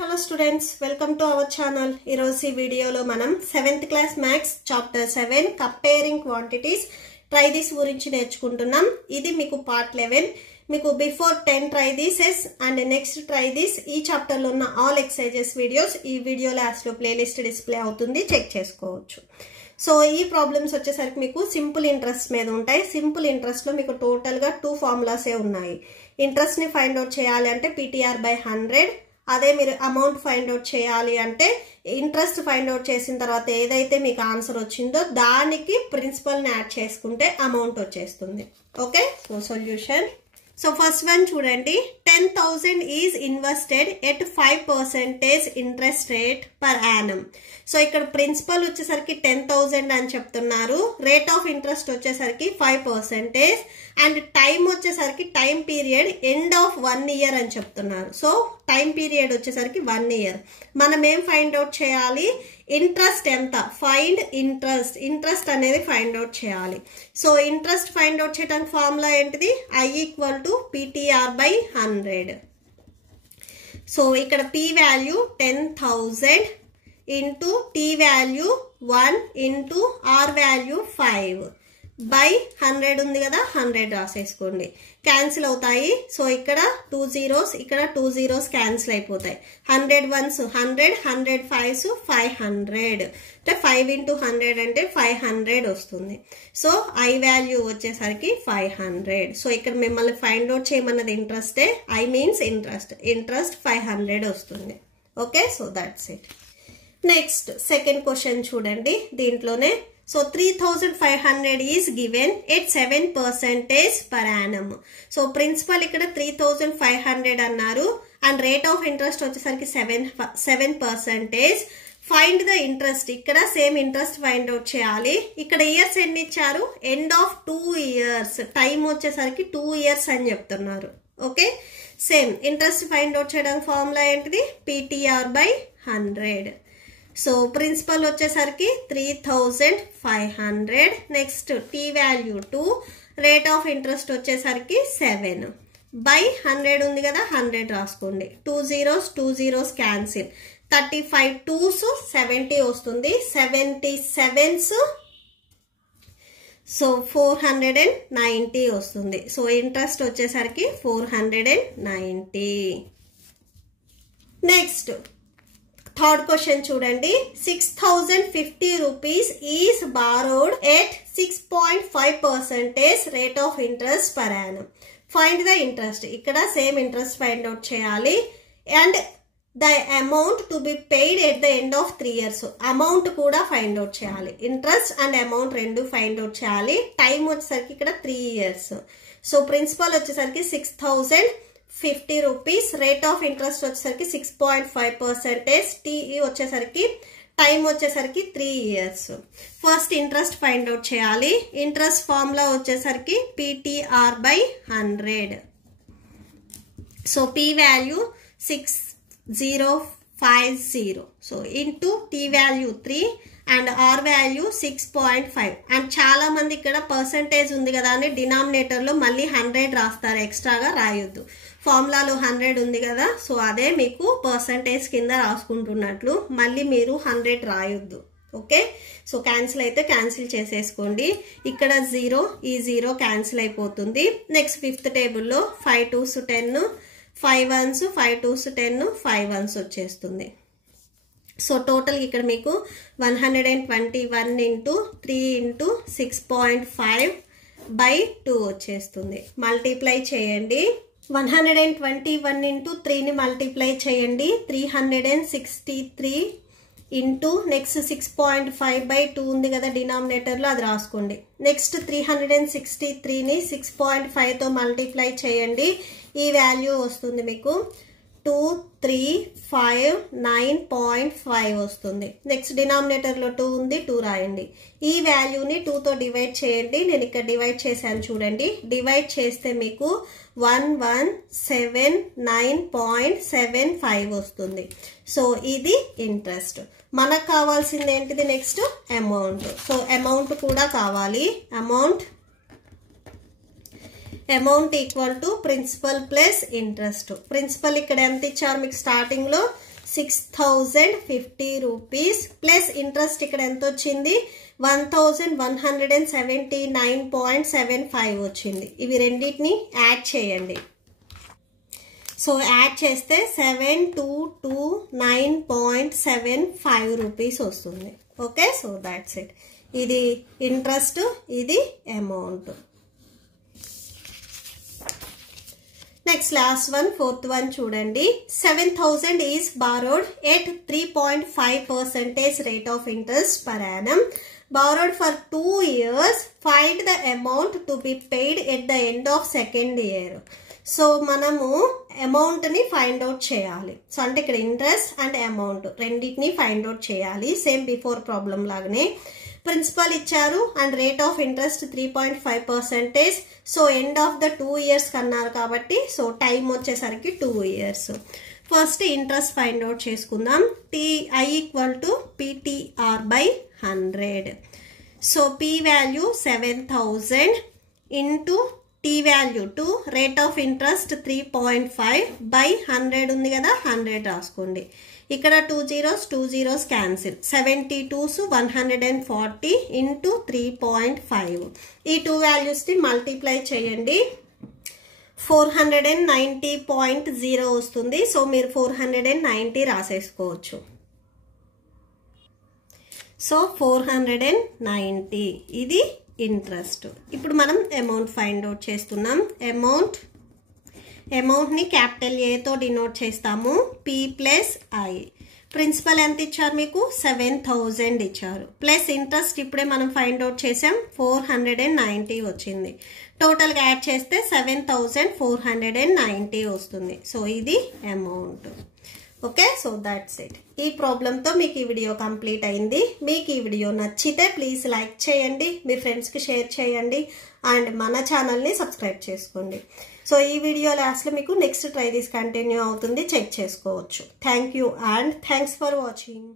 Hello students, welcome to our channel. ఈరోజు ఈ వీడియోలో మనం 7th class maths chapter 7 comparing quantities try this గురించి నేర్చుకుంటున్నాం. ఇది మీకు పార్ట్ 11. మీకు before 10 try thises and next try this ఈ చాప్టర్ లో ఉన్న ఆల్ ఎక్సర్సైజెస్ వీడియోస్ ఈ వీడియో లాస్ట్ లో ప్లేలిస్ట్ డిస్ప్లే అవుతుంది, చెక్ చేసుకోవచ్చు. సో ఈ ప్రాబ్లమ్స్ వచ్చేసరికి మీకు సింపుల్ ఇంట్రెస్ట్ మీద ఉంటాయి. సింపుల్ ఇంట్రెస్ట్ లో మీకు టోటల్ గా 2 ఫార్ములాసే ఉన్నాయి. ఇంట్రెస్ట్ ని ఫైండ్ అవుట్ చేయాలి అంటే PTR/100. అదే మీరు అమౌంట్ ఫైండ్ అవుట్ చేయాలి అంటే ఇంట్రెస్ట్ ఫైండ్ అవుట్ చేసిన తర్వాత ఏదైతే మీకు ఆన్సర్ వచ్చిందో దానికి ప్రిన్సిపల్ ని యాడ్ చేసుకుంటే అమౌంట్ వచ్చేస్తుంది. Okay, so solution. So first one చూడండి, 10,000 is invested at 5% interest rate per annum. So ఇక్కడ ప్రిన్సిపల్ వచ్చేసరికి 10,000 అని చెప్తున్నారు, రేట్ ఆఫ్ ఇంట్రెస్ట్ వచ్చేసరికి 5% అండ్ టైం వచ్చేసరికి time period end of 1 year అని చెప్తున్నారు. సో టైం పీరియడ్ వచ్చేసరికి 1 year. మనం ఏం ఫైండ్ అవుట్ చేయాలి? ఇంట్రెస్ట్ ఎంత? Find interest. ఇంట్రెస్ట్ అనేది ఫైండ్ అవుట్ చేయాలి. సో ఇంట్రెస్ట్ ఫైండ్ అవుట్ చేయడానికి ఫార్ములా ఏంటిది? I=PTR/100. సో ఇక్కడ P value 10,000 into T value 1 into R value 5 by 100 ఉంది కదా, 100 రాసేసుకోండి. క్యాన్సిల్ అవుతాయి. సో ఇక్కడ 2 zeros, ఇక్కడ 2 zeros క్యాన్సిల్ అయిపోతాయి. 100 ones 100, 100 5s 500 అంటే 5 into 100 అంటే 500 వస్తుంది. సో I వాల్యూ వచ్చేసరికి 500. సో ఇక్కడ మిమ్మల్ని ఫైండ్ అవుట్ చేయమన్నది ఇంట్రెస్టే. I మీన్స్ ఇంట్రెస్ట్ 500 వస్తుంది. Okay, so that's it. Next second question చూడండి, దీంట్లోనే. So 3,500 is given at 7% per annum. So principal ఇక్కడ 3,500 అన్నారు అండ్ రేట్ ఆఫ్ ఇంట్రెస్ట్ వచ్చేసరికి 7%. Find the interest. ఇక్కడ సేమ్ ఇంట్రెస్ట్ ఫైండ్ అవుట్ చేయాలి. ఇక్కడ ఇయర్స్ ఎన్ని ఇచ్చారు? End of 2 years. టైం వచ్చేసరికి 2 years అని చెప్తున్నారు. Okay, same interest find out చేయడానికి ఫార్ములా ఏంటిది? PTR/100. సో ప్రిన్సిపల్ వచ్చేసరికి 3,500. Next T value 2, rate of interest వచ్చేసరికి 7 బై 100 ఉంది కదా, 100 రాసుకోండి. 2 zeros క్యాన్సిల్. 35 2s 70 వస్తుంది. 77s సో 490 వస్తుంది. సో ఇంట్రెస్ట్ వచ్చేసరికి 490. నెక్స్ట్ థర్డ్ క్వశ్చన్ చూడండి, 6,050 rupees is borrowed at 6.5% rate of interest per annum. Find the interest. ఇక్కడ సేమ్ ఇంట్రెస్ట్ ఫైండ్ అవుట్ చేయాలి and the amount to be paid at the end of 3 years. Amount కూడా find out చేయాలి. Interest and amount రెండు find out చేయాలి. Time వచ్చేసరికి ఇక్కడ 3 years. So principal వచ్చేసరికి 6,050 rupees, rate of interest వచ్చేసరికి 6.5%, TE వచ్చేసరికి టైం వచ్చేసరికి 3 years. First interest find out చేయాలి. ఇంట్రెస్ట్ ఫార్ములా వచ్చేసరికి PTR/100. So P value 6050. So into T value 3 and R value 6.5. And చాలా మంది ఇక్కడ పర్సంటేజ్ ఉంది కదా అని డినామినేటర్ లో మళ్ళీ 100 రాస్తారు, ఎక్స్ట్రాగా రాయొద్దు. ఫార్ములాలో 100 ఉంది కదా, సో అదే మీకు పర్సంటేజ్ కింద రాసుకుంటున్నట్లు, మళ్ళీ మీరు 100 రాయొద్దు. ఓకే, సో క్యాన్సిల్ అయితే క్యాన్సిల్ చేసేసుకోండి. ఇక్కడ 0, ఈ 0 క్యాన్సిల్ అయిపోతుంది. నెక్స్ట్ ఫిఫ్త్ టేబుల్లో 5 2s 10, 5 1s 5 2s 10, 5 1s వచ్చేస్తుంది. సో టోటల్ ఇక్కడ మీకు 121 ఇంటూ 3 ఇంటూ 6.5 బై 2 వచ్చేస్తుంది. మల్టిప్లై చేయండి. 121 ఇంటూ 3ని మల్టిప్లై చేయండి. 363 ఇంటూ నెక్స్ట్ 6.5 బై 2 ఉంది కదా డినామినేటర్లో, అది రాసుకోండి. నెక్స్ట్ 363ని 6.5తో మల్టిప్లై చేయండి. ఈ వాల్యూ వస్తుంది మీకు 2359.5 వస్తుంది. నెక్స్ట్ డినామినేటర్లో 2 ఉంది, 2 రాయండి. ఈ వాల్యూని 2తో డివైడ్ చేయండి. నేను ఇక్కడ డివైడ్ చేశాను చూడండి. డివైడ్ చేస్తే మీకు 1179.75 వస్తుంది. సో ఇది ఇంట్రెస్ట్. మనకు కావాల్సింది ఏంటిది? Next amount. సో అమౌంట్ కూడా కావాలి. Amount equal to principal plus interest. Principal ఇక్కడ ఎంత ఇచ్చారు మీకు? స్టార్టింగ్ లో 6050 రూపీస్ ప్లస్ ఇంట్రెస్ట్ ఇక్కడ ఎంత వచ్చింది 1179.75 వచ్చింది. ఇవి రెండింటిని యాడ్ చేయండి. సో యాడ్ చేస్తే 7229.75 రూపీస్ వస్తుంది. Okay, so that's it. ఇది ఇంట్రెస్ట్, ఇది amount. Next last one, fourth one చూడండి. 7000 is borrowed at 3.5% rate of interest per annum. Borrowed for 2 years. Find the amount to be paid at the end of second year. So మనము amount ని find out చేయాలి. So అంటే ఇక్కడ interest and amount రెండింటిని find out చేయాలి. Same before problem లాగానే principal ఇచ్చారు and rate of interest 3.5%. So end of the 2 years కన్నారు కాబట్టి సో టైం వచ్చేసరికి 2 years. First interest find out చేసుకుందాం. I equal to PTR by 100. So P value 7000 into T value 2, rate of interest 3.5 by 100 ఉంది కదా, 100 రాసుకోండి. ఇక్కడ 2 zeros cancel. 72s 140 into 3.5. ఈ 2 వాల్యూస్ని మల్టిప్లై చేయండి. 490.0 వస్తుంది. సో మీరు 490 రాసేసుకోవచ్చు. సో 490 ఇది ఇంట్రెస్ట్. ఇప్పుడు మనం అమౌంట్ ఫైండ్ అవుట్ చేస్తున్నాం. అమౌంట్ని క్యాపిటల్ ఏతో డినోట్ చేస్తాము, P ప్లస్ I. ప్రిన్సిపల్ ఎంత ఇచ్చారు మీకు 7000 ఇచ్చారు. ప్లస్ ఇంట్రెస్ట్ ఇప్పుడే మనం ఫైండ్ అవుట్ చేసాం 490 వచ్చింది. టోటల్గా యాడ్ చేస్తే 7490 వస్తుంది. సో ఇది amount. Okay, so that's it. ఈ ప్రాబ్లంతో మీకు ఈ వీడియో కంప్లీట్ అయింది. మీకు ఈ వీడియో నచ్చితే ప్లీజ్ లైక్ చేయండి, మీ ఫ్రెండ్స్కి షేర్ చేయండి అండ్ మన ఛానల్ని సబ్స్క్రైబ్ చేసుకోండి. సో ఈ వీడియో లాస్ట్లో మీకు నెక్స్ట్ ట్రై దిస్ కంటిన్యూ అవుతుంది, చెక్ చేసుకోవచ్చు. Thank you and thanks for watching.